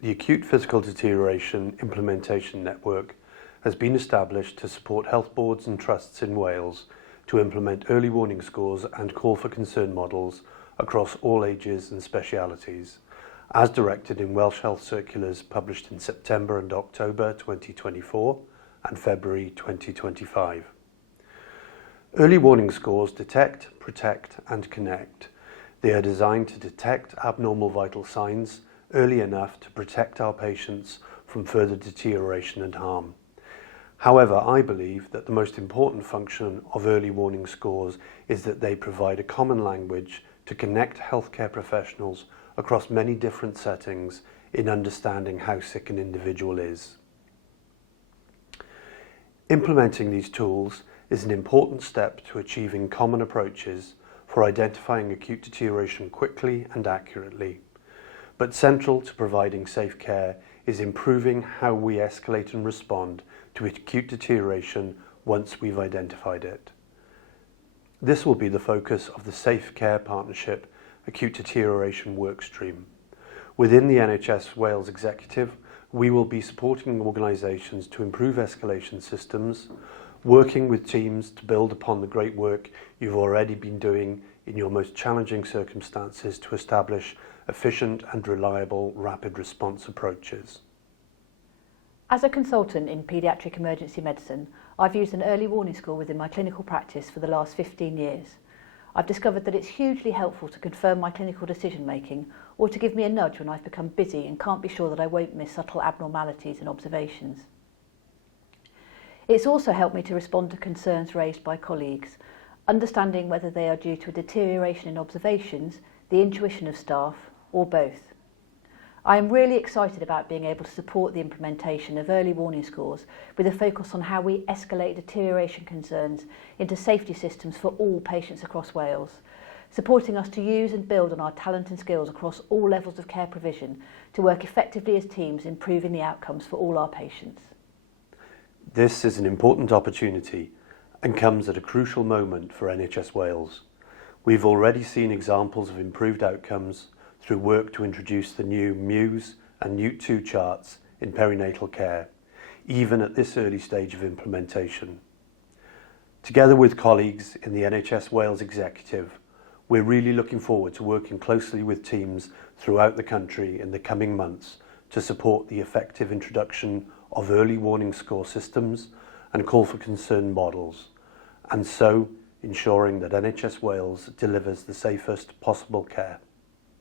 The Acute Physical Deterioration Implementation Network has been established to support health boards and trusts in Wales to implement early warning scores and call for concern models across all ages and specialities, as directed in Welsh Health Circulars published in September and October 2024 and February 2025. Early warning scores detect, protect and connect. They are designed to detect abnormal vital signs early enough to protect our patients from further deterioration and harm. However, I believe that the most important function of early warning scores is that they provide a common language to connect healthcare professionals across many different settings in understanding how sick an individual is. Implementing these tools is an important step to achieving common approaches for identifying acute deterioration quickly and accurately. But central to providing safe care is improving how we escalate and respond to acute deterioration once we've identified it. This will be the focus of the Safe Care Partnership Acute Deterioration workstream. Within the NHS Wales Executive, we will be supporting organisations to improve escalation systems, working with teams to build upon the great work you've already been doing in your most challenging circumstances to establish efficient and reliable rapid response approaches. As a consultant in paediatric emergency medicine, I've used an early warning score within my clinical practice for the last 15 years. I've discovered that it's hugely helpful to confirm my clinical decision making or to give me a nudge when I've become busy and can't be sure that I won't miss subtle abnormalities in observations. It's also helped me to respond to concerns raised by colleagues, understanding whether they are due to a deterioration in observations, the intuition of staff, or both. I am really excited about being able to support the implementation of early warning scores with a focus on how we escalate deterioration concerns into safety systems for all patients across Wales, supporting us to use and build on our talent and skills across all levels of care provision to work effectively as teams, improving the outcomes for all our patients. This is an important opportunity and comes at a crucial moment for NHS Wales. We've already seen examples of improved outcomes through work to introduce the new Muse and NUT2 charts in perinatal care, even at this early stage of implementation. Together with colleagues in the NHS Wales Executive, we're really looking forward to working closely with teams throughout the country in the coming months to support the effective introduction of early warning score systems and call for concern models, and so ensuring that NHS Wales delivers the safest possible care.